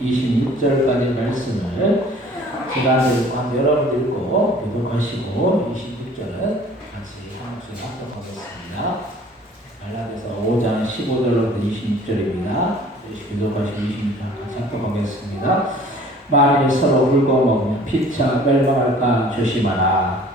26절까지 말씀을 시간을 한번 여러분 읽고 교독하시고 26절은 같이 한국에 합독하겠습니다. 갈라디아서 5장 15절부터 26절입니다. 교독하시고 26절 같이 합독하겠습니다. 만일 서로 물고 먹으면 피차 멸망할까 조심하라.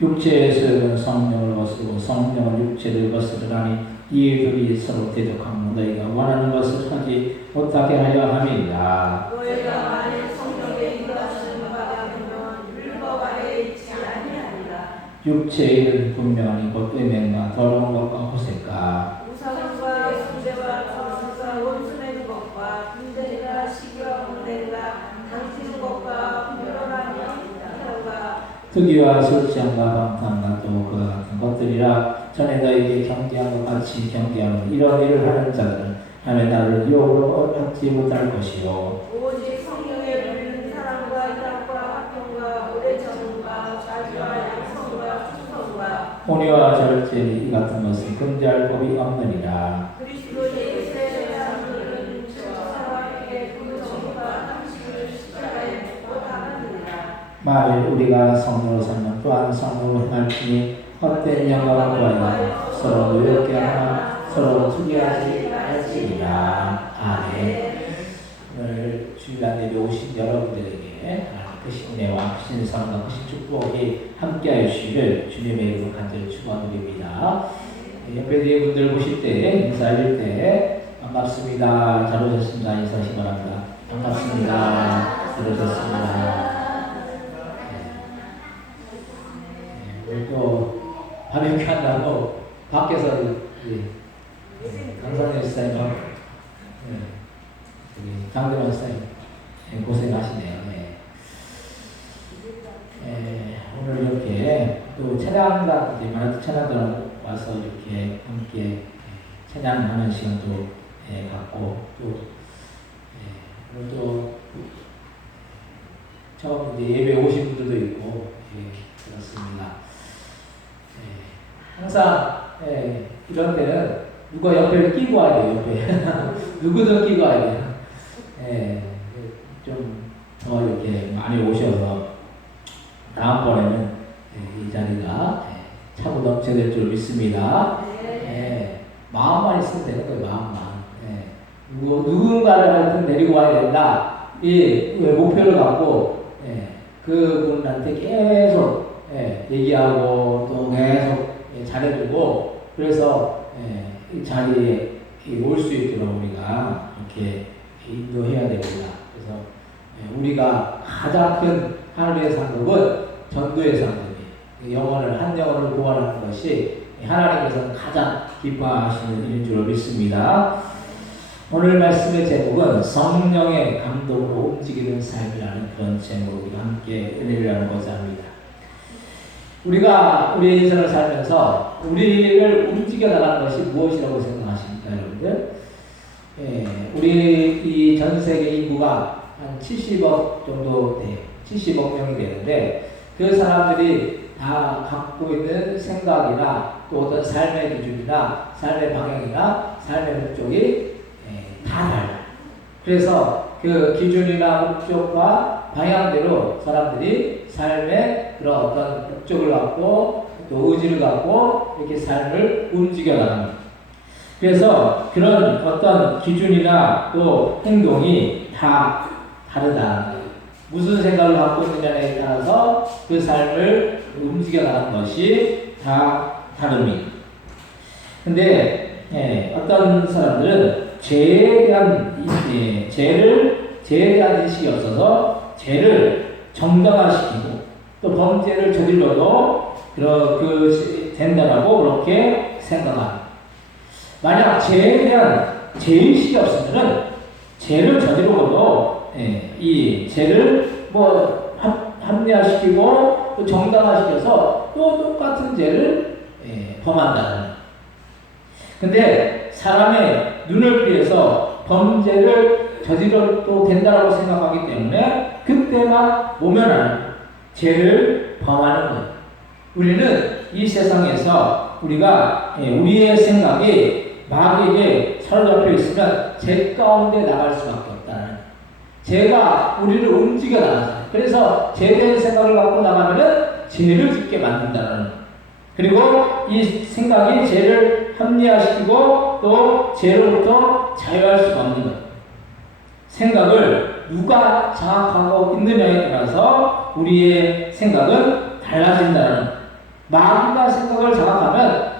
육체에서는 성령을 거스르고 성령은 육체를 거스르라니 이들이 서로 대적하면 너희가 원하는 것을 하지 못하게 하려 함이니라. 너희가 만일 성령의 인도하시는 바가 되면 율법 아래에 있지 아니하리라. 육체의 일은 분명하니 곧 음행과 더러운 것과 호색과 우상과 숭배와 거짓과 원수내는 것과 분쟁과 시기와 분쟁과 당치는 것과 불효라며 특이와 술취함과 방탕과 또 그와 같은 것들이라. 전에 너희에게 경계한 것 같이 경계하는 이런 일을 하는 자들은 남의 나를 유혹으로 얻지 못할 것이요 오직 성령에 물든 사랑과 희락과 화평과 오래 참음과 자비와 양성과 충성과 온유와 절제 이 같은 것은 금지할 법이 없느니라. 그리스도 예수의 사람들은 사람에게 그 정과 당신을 십자가에 못 하느니라. 만일 우리가 성령으로 살면 또한 성령으로 행할지니 헛된 영광을 구하여 서로 노력게 하나 서로 투기하지 말지니라. 아멘. 오늘 주일날 예배 오신 여러분들에게 크신 은혜와 크신 사랑과 크신 축복이 함께하여 주시기를 주님의 이름으로 간절히 축원드립니다. 예배드린 분들 보실 때 인사해줄 때 반갑습니다. 잘 오셨습니다. 인사하시기 바랍니다. 반갑습니다. 잘 오셨습니다. 또 바베큐 한다고 밖에서 강산일 사장님, 장대만 사장님 고생하시네요. 오늘 이렇게 또 찬양가 찬양가 와서 이렇게 함께 찬양하는 시간도 갖고 또 처음 이제 예배 오신 분들도 있고 그렇습니다. 항상 이런 때는 누가 옆에 끼고 와야 돼요. 옆에 누구든 끼고 와야 돼요. 좀 더 이렇게 많이 오셔서 다음번에는 이 자리가 차고 넘쳐야 될 줄 믿습니다. 마음만 있으면 되는 거예요. 마음만. 누군가를 하여튼 데리고 와야 된다. 이 목표를 갖고 그분한테 계속 얘기하고 또 계속 잘해주고 그래서 이 자리에 올 수 있도록 우리가 이렇게 인도해야 됩니다. 그래서 우리가 가장 큰 하늘의 상급은 전도의 상급이에요. 한 영혼을 구원하는 것이 하나님께서는 가장 기뻐하시는 일인 줄 믿습니다. 오늘 말씀의 제목은 성령의 감동으로 움직이는 삶이라는 그런 제목으로 우리가 함께 은혜를 나누고자 합니다. 우리가 우리의 인생을 살면서 우리를 움직여 나가는 것이 무엇이라고 생각하십니까, 여러분들? 우리 이 전 세계 인구가 한 70억 정도 돼요. 70억 명이 되는데 그 사람들이 다 갖고 있는 생각이나 또 어떤 삶의 기준이나 삶의 방향이나 삶의 목적이 다 달라요. 그래서 그 기준이나 목적과 방향대로 사람들이 삶의 그런 어떤 목적을 갖고 또 의지를 갖고 이렇게 삶을 움직여 나갑니다. 그래서 그런 어떤 기준이나 또 행동이 다 다르다. 무슨 생각을 갖고 있느냐에 따라서 그 삶을 움직여 나가는 것이 다 다릅니다. 근데 어떤 사람들은 죄에 대한 인식이 없어서 죄를 정당화시키고 또 범죄를 저질러도 된다라고 그렇게 생각합니다. 만약 죄에 대한 죄의식이 없으면은 죄를 저지르고도 이 죄를 합리화시키고 또 정당화시켜서 또 똑같은 죄를 범한다는. 근데 사람의 눈을 피해서 범죄를 저질러도 된다고 생각하기 때문에 그때만 모면하는 죄를 범하는 거예요. 우리는 이 세상에서 우리가 우리의 생각이 마귀에게 사로잡혀 있으면 죄 가운데 나갈 수밖에 없다는, 죄가 우리를 움직여 나가잖아요. 그래서 죄된 생각을 갖고 나가면은 죄를 짓게 만든다는, 그리고 이 생각이 죄를 합리화시키고 또 죄로부터 자유할 수가 없는 것. 생각을 누가 장악하고 있느냐에 따라서 우리의 생각은 달라진다는, 마귀가 생각을 장악하면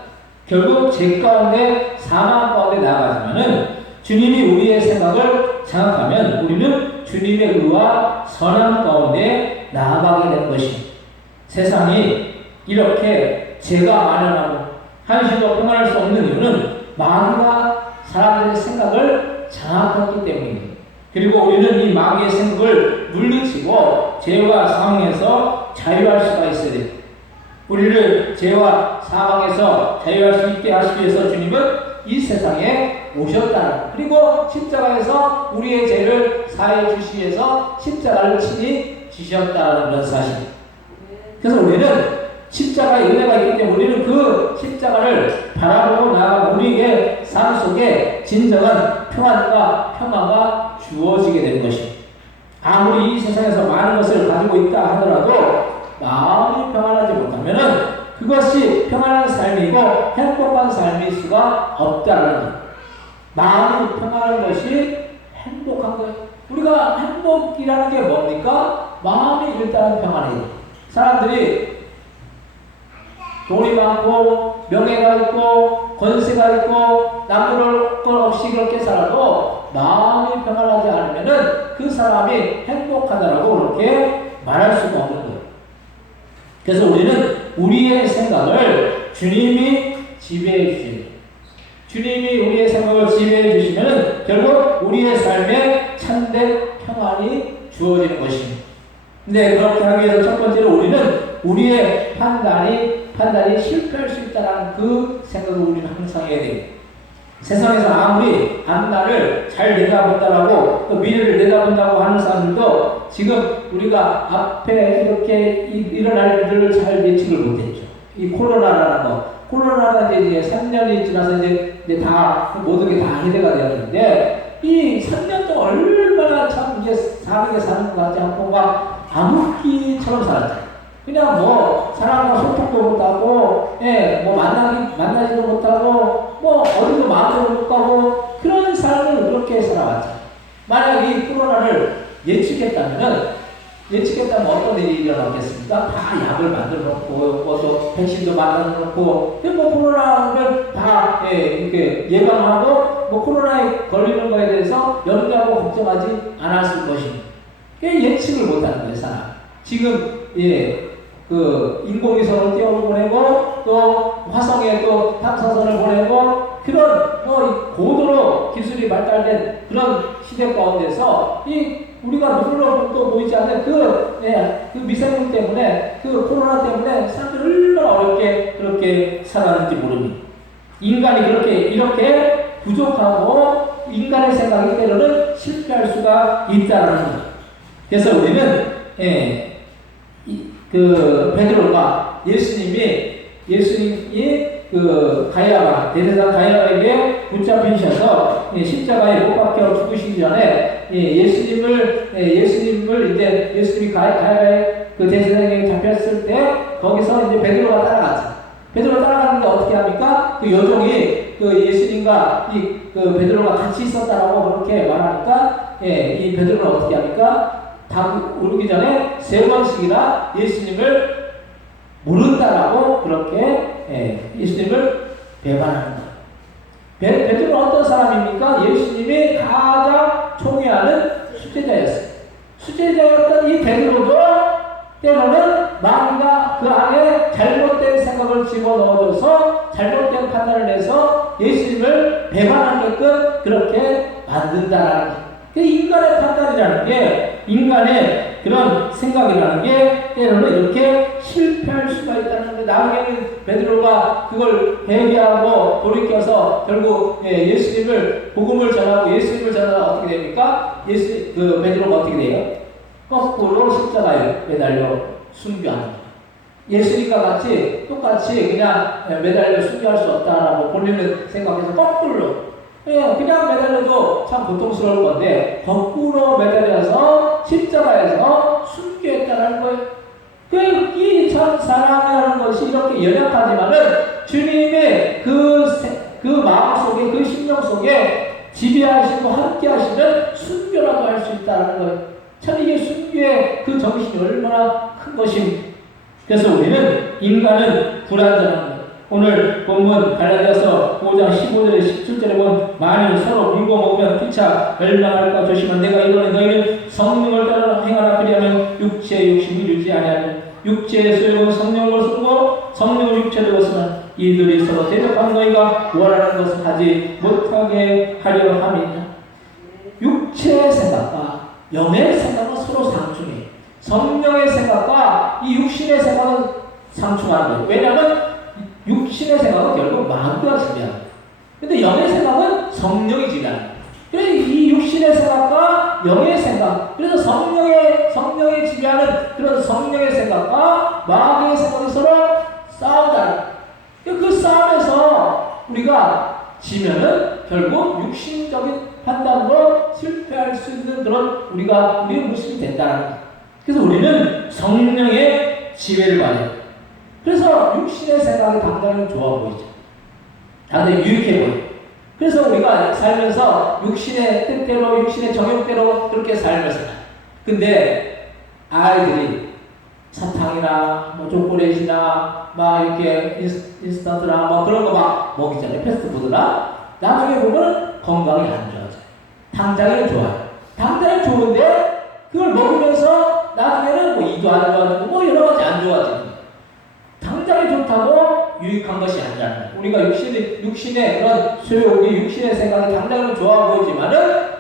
결국 죄 가운데 사망 가운데 나아가지만은, 주님이 우리의 생각을 장악하면 우리는 주님의 의와 선한 가운데 나아가게 되는 것입니다. 세상이 이렇게 죄가 만연하고 한시도 평안할 수 없는 이유는 마귀가 사람들의 생각을 장악했기 때문입니다. 그리고 우리는 이 마귀의 생각을 물리치고 죄와 사망에서 자유할 수가 있어야 됩니다. 우리를 죄와 사망에서 자유할 수 있게 하시기 위해서 주님은 이 세상에 오셨다는, 그리고 십자가에서 우리의 죄를 사해 주시기 위해서 십자가를 친히 지셨다는 그런 사실. 그래서 우리는 십자가의 은혜가 있기 때문에 우리는 그 십자가를 바라보고 나아가 우리에게 삶 속에 진정한 평안과 평화가 주어지게 되는 것입니다. 아무리 이 세상에서 많은 것을 가지고 있다 하더라도 마음이 평안하지 못하면은 그것이 평안한 삶이고 행복한 삶일 수가 없다는 것. 마음이 평안한 것이 행복한 거예요. 우리가 행복이라는 게 뭡니까? 마음이 일단은 평안해요. 사람들이 돈이 많고 명예가 있고 권세가 있고 남들 것 없이 그렇게 살아도 마음이 평안하지 않으면은 그 사람이 행복하다라고 그렇게 말할 수가 없는 거예요. 그래서 우리는 우리의 생각을 주님이 지배해 주십니다. 주님이 우리의 생각을 지배해 주시면 결국 우리의 삶에 참된 평안이 주어지는 것입니다. 근데 그렇게 하기 위해서 첫 번째로 우리는 우리의 판단이 실패할 수 있다는 그 생각을 우리는 항상 해야 돼요. 세상에서 아무리 앞날을 잘 내다본다라고 또 미래를 내다본다고 하는 사람들도 지금 우리가 앞에 이렇게 일어날 일들을 잘 예측을 못했죠. 이 코로나라는 거, 코로나가 이제 3년이 지나서 이제 다 모든 게 다 해제가 되었는데 이 3년 동안 얼마나 참 이제 사람에게 사는 것 같지 않고 막 암흑기처럼 살았잖아요. 그냥 뭐 사람과 소통도 못하고, 뭐 만나지도 못하고, 뭐 어디도 마음도 못 가고 그런 삶을 그렇게 살아왔죠. 만약 이 코로나를 예측했다면 어떤 일이 일어났겠습니까? 다 약을 만들어 놓고, 또 백신도 만들어 놓고, 뭐 코로나를 다 이렇게 예방하고, 뭐 코로나에 걸리는 거에 대해서 염려하고 걱정하지 않았을 것입니다. 예측을 못하는 거예요, 사람. 지금 그 인공위성을 띄워보내고 또 화성에 또 탐사선을 보내고 그런 고도로 기술이 발달된 그런 시대 가운데서 이 우리가 눈으로 또 보이지 않는 그 미생물 때문에 그 코로나 때문에 사람들이 얼마나 어렵게 그렇게 살았는지 모릅니다. 인간이 이렇게 부족하고 인간의 생각이 때로는 실패할 수가 있다는 거죠. 그래서 우리는 그 베드로가 예수님이 그 대제사장 가야바에게 붙잡히셔서 십자가에 못 박혀 죽으시기 전에 예수님이 가야바의 그 대제사장에게 잡혔을 때 거기서 이제 베드로가 따라갔죠. 베드로가 따라가는데 어떻게 합니까? 그 여종이 그 예수님과 그 베드로가 같이 있었다라고 그렇게 말하니까 이 베드로는 어떻게 합니까? 다 오르기 전에 3번씩이나 예수님을 모른다라고 그렇게 예수님을 배반하는 거예요. 베드로는 어떤 사람입니까? 예수님이 가장 총애하는 수제자였어요. 수제자였던 이 베드로도 때로는 마귀가 그 안에 잘못된 생각을 집어넣어줘서 잘못된 판단을 해서 예수님을 배반하게끔 그렇게 만든다라는 거예요. 인간의 판단이라는 게, 인간의 그런 생각이라는 게 때로는 이렇게 실패할 수가 있다는 데, 나중에는 베드로가 그걸 회개하고 돌이켜서 결국 예수님을 복음을 전하고 예수님을 전하다 어떻게 됩니까? 베드로가 어떻게 돼요? 거꾸로 십자가에 매달려 순교하는 거예요. 예수님과 같이 똑같이 그냥 매달려 순교할 수 없다라고 본인은 생각해서 거꾸로 그냥 매달려도 참 고통스러울 건데 거꾸로 매달려서 십자가에서 순교했다는 거예요. 이 참 사랑이라는 것이 이렇게 연약하지만은 주님의 그 마음 속에 그 심령 속에 지배하시고 함께 하시는 순교라도 할 수 있다는 거예요. 참 이게 순교의 그 정신이 얼마나 큰 것입니까? 그래서 우리는 인간은 불완전한 거예요. 오늘 본문 갈라디아서 5장 15절에 17절에 보면 만일 서로 물고 먹으면 피차 멸망할까 조심한 내가 이르노니 너희는 성령을 따라 행하라 그리하면 육체의 욕심을 유지 아니하는 육체의 소욕은 성령을 쓰고 성령을 육체를 벗으나 이들이 서로 대적하는 너희가 원하는 것을 하지 못하게 하려 함이니라. 육체의 생각과 영의 생각은 서로 상충해요. 성령의 생각과 이 육신의 생각은 상충하는 거예요. 왜냐하면 육신의 생각은 결국 마음과 지배하는 거예요. 근데 영의 생각은 성령이 지배하는 거예요. 그래서 이 육신의 생각과 영의 생각, 그래서 성령의 지배하는 그런 성령의 생각과 마음의 생각이 서로 싸우다. 그 싸움에서 우리가 지면은 결국 육신적인 판단으로 실패할 수 있는 그런 우리의 모습이 된다는 거예요. 그래서 우리는 성령의 지배를 받아요. 그래서 육신의 생각이 당장은 좋아 보이죠. 당장히 유익해 보여요. 그래서 우리가 살면서 육신의 뜻대로, 육신의 정욕대로 그렇게 살면서. 근데 아이들이 사탕이나 뭐 초콜릿이나 막 이렇게 인스턴트나 뭐 그런 거 막 먹이잖아요. 패스트푸드나. 나중에 보면 건강이 안 좋아져요. 당장은 좋아요. 당장은 좋은데 그걸 먹으면서 나중에는 뭐 이도 안 좋아지고 뭐 여러 가지 안 좋아지는 거예요. 당장이 좋다고 유익한 것이 아니라 우리가 육신의 그런 소욕이 육신의 생각이 당장은 좋아 보이지만은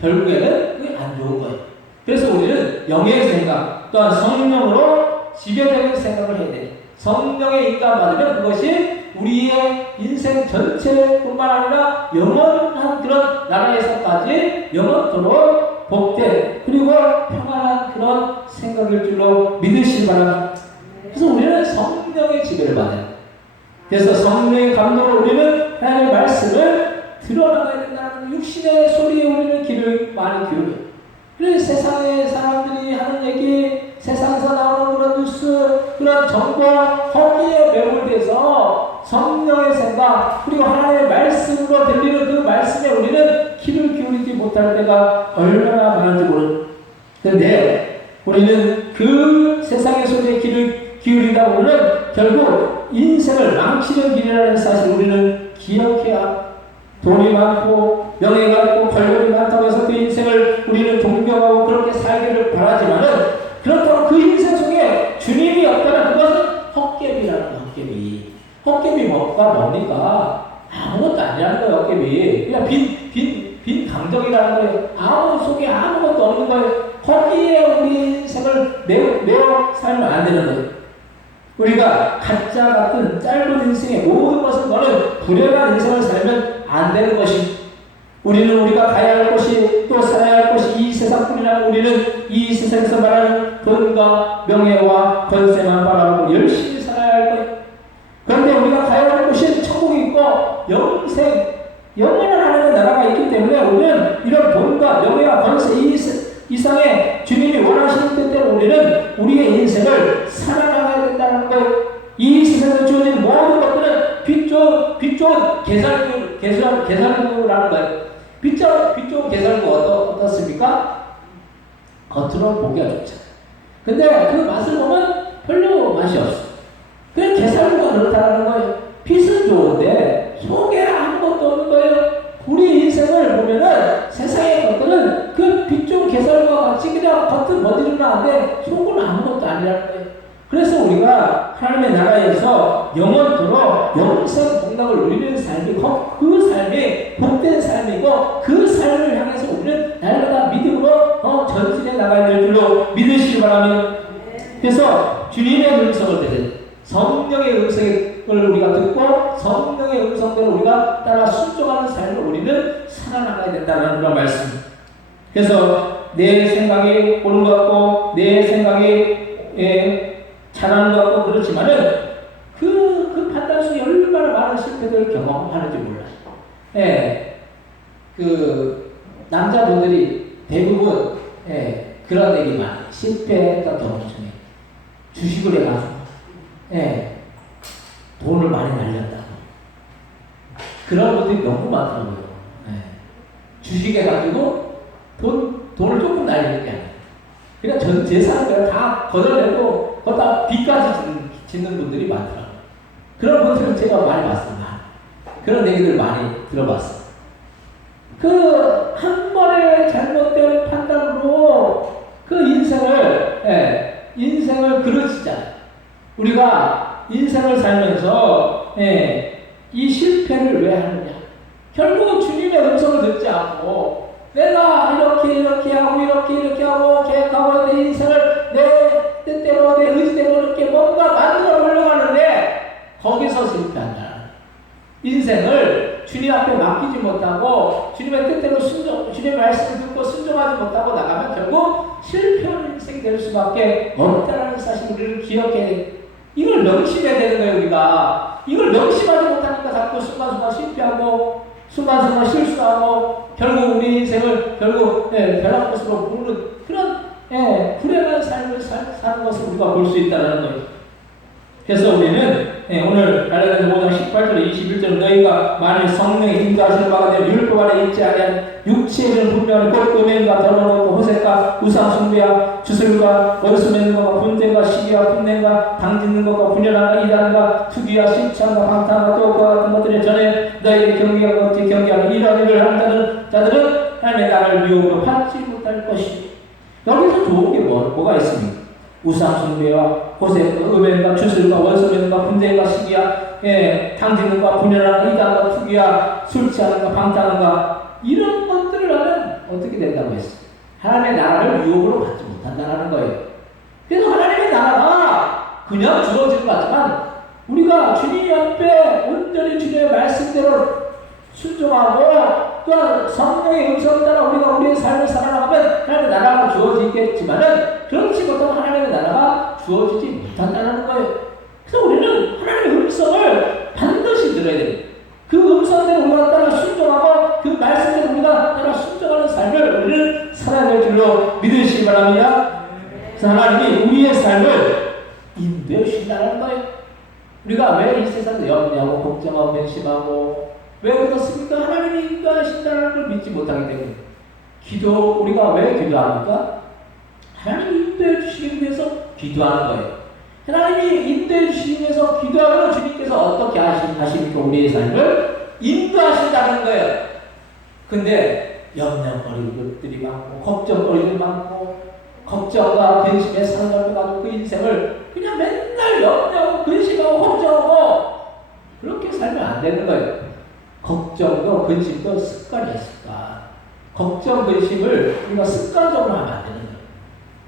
결국에는 그게 안 좋은 거예요. 그래서 우리는 영의 생각 또한 성령으로 지배되는 생각을 해야 돼요. 성령의 인간 받으면 그것이 우리의 인생 전체뿐만 아니라 영원한 그런 나라에서까지 영원토록 복된 그리고 평안한 그런 생각일 줄로 믿으시기 바랍니다. 그래서 우리는 성령의 지배를 받아요. 그래서 성령의 감동으로 우리는 하나님의 말씀을 들어나가야 된다는 육신의 소리에 우리는 귀를 많이 기울여요. 그래서 세상의 사람들이 하는 얘기, 세상에서 나오는 그런 뉴스, 그런 정보, 거기에 매몰돼서 성령의 생각, 그리고 하나님의 말씀으로 들리는 그 말씀에 우리는 귀를 기울이지 못할 때가 얼마나 많은지 모릅니다. 그런데 우리는 그 세상의 소리에 귀를 기울이다 보면 결국 인생을 망치는 길이라는 사실 우리는 기억해야 돈이 많고 명예가 있고 권력이 많다고 해서 그 인생을 우리는 존경하고 그렇게 살기를 바라지만은 그렇다고 그 인생 속에 주님이 없다면 그것은 헛개비라는 거예요. 헛개비 뭡니까? 아무것도 아니라는 거예요. 헛개비 그냥 빈 강정이라는 거예요. 아무 속에 아무것도 없는 거예요. 거기에 우리 인생을 매어 살면 안 되는 거예요. 우리가 가짜 같은 짧은 인생의 모든 것을 너는 불행한 인생을 살면 안 되는 것입니다. 우리는 우리가 가야 할 곳이 또 살아야 할 곳이 이 세상뿐이라 우리는 이 세상에서 말하는 돈과 명예와 권세만 바라보고 열심히 살아야 할 거예요. 그런데 우리가 가야 할 곳이 천국이 있고 영원한 하나님의 나라가 있기 때문에 우리는 이런 돈과 명예와 권세 이상의 주님이 원하시는 뜻대로 우리는 우리의 인생을 살아나가야 된다는 거예요. 이 세상에 주어진 모든 것들은 빛 좋은 계산구라는 거예요. 빛 좋은 계산구 어떻습니까? 겉으로 보기가 좋잖아요. 근데 그 맛을 보면 별로 맛이 없어요. 그냥 계산구가 그렇다는 거예요. 빛은 좋은데 속에 아무것도 없는 거예요. 우리 인생을 보면은 세상의 것들은 그 빛 좋은 계산과 같이 그냥 겉은 멋지면 안 돼. 속은 아무것도 아니라는 거예요. 그래서 우리가 하나님의 나라에서 영원토록 영생 복락을 누리는 삶이 그 삶이 복된 삶이고 그 삶을 향해서 우리는 날마다 믿음으로 전진해 나가야 될 줄로 믿으시기 바랍니다. 그래서 주님의 음성을 듣는 성령의 음성을 우리가 듣고 성령의 음성대로 우리가 따라 순종하는 삶을 우리는 살아나가야 된다는 그런 말씀입니다. 그래서 내 생각이 옳은 것 같고 내 생각이 잘하는 것 같고 그렇지만은 그 판단 속에 얼마나 많은 실패들을 경험하는지 몰라요. 예, 그 남자분들이 대부분 그런 얘기 많이 실패했던 경험 중에 주식을 해가지고 돈을 많이 날렸다고 그런 분들이 너무 많더라고요. 주식해가지고 돈을 조금 날리는 게 아니에요. 그냥 전 재산을 다 걷어내고 거기다 빚까지 짓는 분들이 많더라고요. 그런 분들은 제가 많이 봤습니다. 그런 얘기들 많이 들어봤어요. 그 한 번의 잘못된 판단으로 그 인생을 그르치잖아요. 우리가 인생을 살면서 이 실패를 왜 하느냐? 결국 주님의 음성을 듣지 않고 내가 이렇게 하고 계획하고 내 인생을 내 뜻대로 내 의지대로 이렇게 뭔가 만들어 보려고 하는데 거기서 실패한다. 인생을 주님 앞에 맡기지 못하고 주님의 뜻대로 주님의 말씀을 듣고 순종하지 못하고 나가면 결국 실패한 인생이 될 수밖에 없다는 사실을 우리를 기억해야 돼요. 이걸 명심해야 되는 거예요. 우리가 이걸 명심하지 못하니까 자꾸 순간순간 실패하고 순간순간 실수하고 결국 우리 인생을 결국 벼락 것으로 보는 그런 불행한 삶을 사는 것을 우리가 볼 수 있다는 거예요. 그래서 우리는 오늘 갈라디아서 5장 18절 21절 너희가 만일 성령의 인도하시는 바가 되면 율법 아래 있지 아니한 육체에는 분명히 곧 음행과 더러움과 호색과 우상숭배와 주술과 원수 맺는 것과 분쟁과 시기와 분냄과 당짓는 것과 분열함과 이단과 투기와 시참과 방탕과 또 그와 같은 것들에 전에 너희에게 경계하고 어찌 경계하고 이런 일을 하는 자들은 하나님의 나라를 미혹으로 받지 못할 것이니 여기서 좋은 게 뭐가 있습니까? 우상숭배와 호색과 음행과 주술과 원수 맺는과 분쟁과 시기와 당짓는 것과 분열함과 이단과 투기와 술 취하는가 방탕한가 이런 것들을 하면 어떻게 된다고 했어요? 하나님의 나라를 유혹으로 받지 못한다는 거예요. 그래서 하나님의 나라가 그냥 주어진 것 같지만 우리가 주님 앞에 온전히 주님의 말씀대로 순종하고 또 성령의 음성 따라 우리가 우리의 삶을 살아나가면 하나님의 나라가 주어지겠지만은 그렇지 못하면 하나님의 나라가 주어지지 못한다는 거예요. 그래서 우리는 하나님의 음성을 반드시 들어야 돼요. 그 음성대로 우리가 따라 순종하고 그 말씀대로 우리가 따라 순종하는 삶을 우리는 살아야 될 줄로 믿으시기 바랍니다. 그래서 하나님이 우리의 삶을 인도해 주신다는 거예요. 우리가 왜 이 세상에 염려하고 걱정하고 맹심하고 왜 그렇습니까? 하나님이 인도하신다는 걸 믿지 못하기 때문에 우리가 왜 기도합니까? 하나님이 인도해 주시기 위해서 기도하는 거예요. 하나님이 인도해 주시기 위해서 기도하면 주님께서 어떻게 하십니까? 우리의 삶을 인도하신다는 거예요. 근데 염려거리는 것들이 많고 걱정거리는 많고 걱정과 근심에 사로잡혀가지고 그 인생을 그냥 맨날 염려하고 근심하고 걱정하고 그렇게 살면 안 되는 거예요. 걱정도 근심도 습관이에요. 습관. 걱정 근심을 우리가 습관적으로 하면 안 되는 거예요.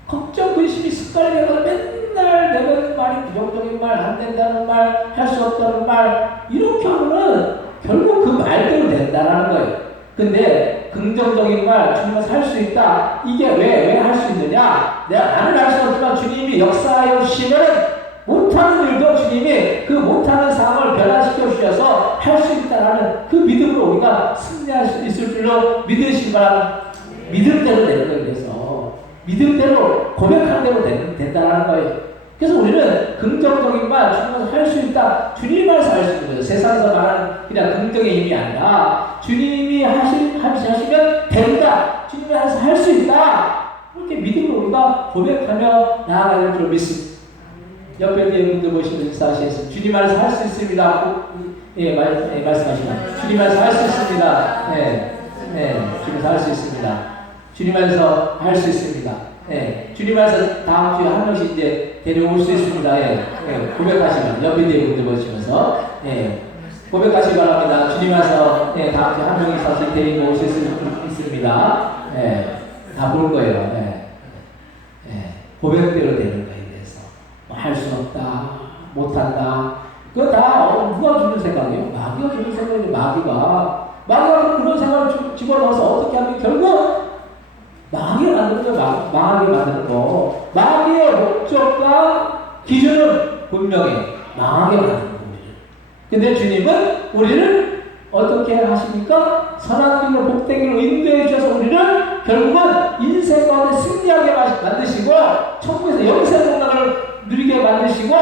걱정 근심이 습관이 되면 맨날 내가 말이 부정적인 말, 안 된다는 말, 할 수 없다는 말 이렇게 하면은 결국 그 말대로 된다라는 거예요. 근데 긍정적인 말, 주님은 살 수 있다. 이게 왜 할 수 있느냐? 나는 할 수 없지만 주님이 역사하여 주시면 못하는 일도 주님이 그 못하는 상황을 변화시켜 주셔서 할 수 있다라는 그 믿음으로 우리가 승리할 수 있을 줄로 믿으시기 바랍니다. 믿음대로 되는 거예요. 그래서 믿음대로 고백하는 대로 된다라는 거예요. 그래서 우리는 긍정적인 말, 주님은 할 수 있다. 주님이 말해서 할 수 있는 거예요. 세상에서 말하는 그냥 긍정의 힘이 아니라 주님이 하시면 된다. 주님이 해서 할 수 있다. 이렇게 믿음으로 우리가 고백하며 나아가야 될 줄 믿습니다. 옆에 있는 분들 보시면 인사하시겠습니다. 주님 안에서 할 수 있습니다. 말씀하시면 주님 안에서 할 수 있습니다. 주님 안에서 할 수 있습니다. 주님 안에서 할 수 있습니다. 주님 안에서 다음 주에 한 명씩 이제 데려올 수 있습니다. 고백하시면 옆에 있는 분들 보시면서 고백하시기 바랍니다. 주님 안에서 다음 주에 한 명씩 데리고 오실 수 있습니다. 다 볼 거예요. 고백대로 되는 거예요. 할 수 없다, 못한다. 그거 다 누가 주는 생각이에요? 마귀가 주는 생각이에요. 마귀가 그런 생각을 집어넣어서 어떻게 하면 결국 마귀가 만드는 거, 망하게 만드는 거. 마귀의 목적과 기준은 분명히 망하게 만드는 겁니다. 근데 주님은 우리를 어떻게 하십니까? 선한 길로 복된 길로 인도해 주셔서 우리를 결국은 인생 가운데 승리하게 만드시고 천국에서 영생 건강을 누리게 만드시고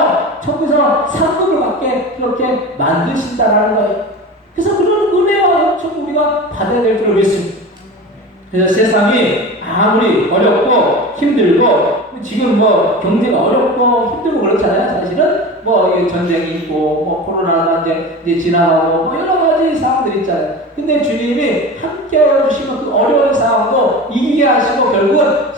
천국에서 상급을 받게 그렇게 만드신다라는 거예요. 그래서 그런 은혜와 천국 우리가 받아야 될 줄을 믿습니다. 그래서 세상이 아무리 어렵고 힘들고 지금 뭐 경제가 어렵고 힘들고 그렇잖아요. 사실은 뭐 전쟁이 있고 뭐 코로나가 이제 지나가고 뭐 여러 가지 상황들이 있잖아요. 근데 주님이 함께하여 주시면 그 어려운 상황도 이기게 하시고 결국은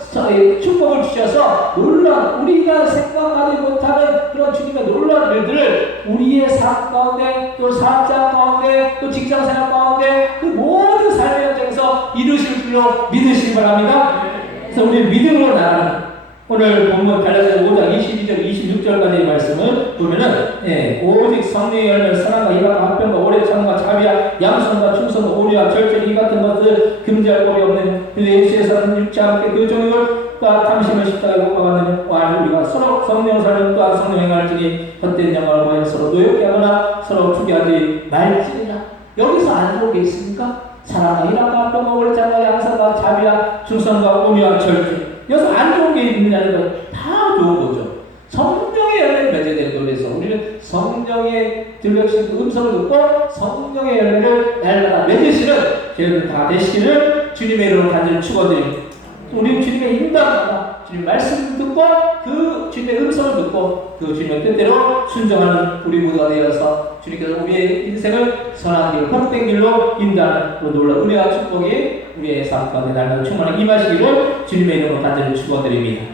축복을 주셔서 놀라운 우리가 생각하지 못하는 그런 주님의 놀라운 일들을 우리의 삶 가운데 또 사업장 가운데 또 직장 생활 가운데 그 모든 삶의 현장에서 이루실 줄로 믿으시기 바랍니다. 그래서 우리 믿음으로 나가는 오늘 본문 갈라디아서 5장 22절 26절까지의 말씀을 보면은 오직 성령의 열매 사랑과 희락과 화평과 오래 참과 자비와 양선과 충성과 온유와 절제 이 같은 것을 금지할 법이 없는 그 예수에서는 육체 함께 그 종육과 탐심을 십자가에 못 박았느니 우리가 서로 성령 살면 또한 성령 행할지니 헛된 영광을 보여 서로 노엽게 하거나 서로 투기하지 말지니라. 여기서 안 좋은 게 있습니까? 사랑과 희락과 화평과 오래 참과 양선과 자비와 충성과 온유와 절제. 여기서 안 좋은 게 있느냐는 건 다 좋은 거죠. 성령의 열매를 맺어야 되는 거예요. 그래서 우리는 성령의 들려주신 음성을 듣고 성령의 열매를 날마다 맺으시는 저희들 다 되시기를 주님의 이름으로 간절히 축원드립니다. 우리는 주님의 인도하다 주님 말씀을 듣고 그 주님의 음성을 듣고 그 주님의 뜻대로 순종하는 우리 모두가 되어서 주님께서 우리의 인생을 선한 길, 복된 길로 인도하는 그 놀라운 은혜와 축복이 우리의 삶 가운데 날마다 충만히 임하시기를 주님의 이름으로 간절히 축원드립니다.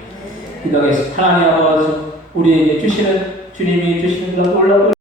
기도하겠습니다. 하나님 아버지 우리에게 주시는 주님이 주시는 그런 놀라운